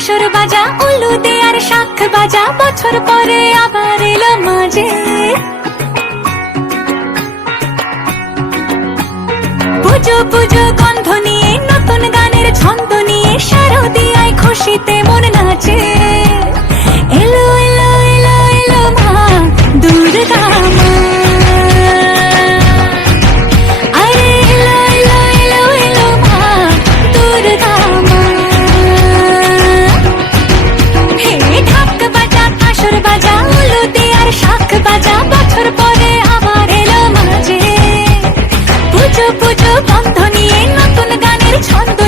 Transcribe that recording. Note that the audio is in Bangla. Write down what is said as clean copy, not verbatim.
কাসর বাজা উলু দে আর শাখ বাজা, বছর পরে আবার এলো মাঝে। পুজো পুজো গন্ধ নিয়ে, নতুন গানের ছন্দ নিয়ে, শারদিয়ায় খুশিতে মন নাচে। এলো এলো এলো এলো মা দুর্গা মা, আরে এলো এলো এলো এলো মা দুর্গা মা। হে ঢাক বাজা কাসর বাজা উলু দে আর শাখ বাজা, বছর পরে আবার এলো মাঝে। পুজো পুজো গন্ধ নিয়ে, নতুন গানের ছন্দ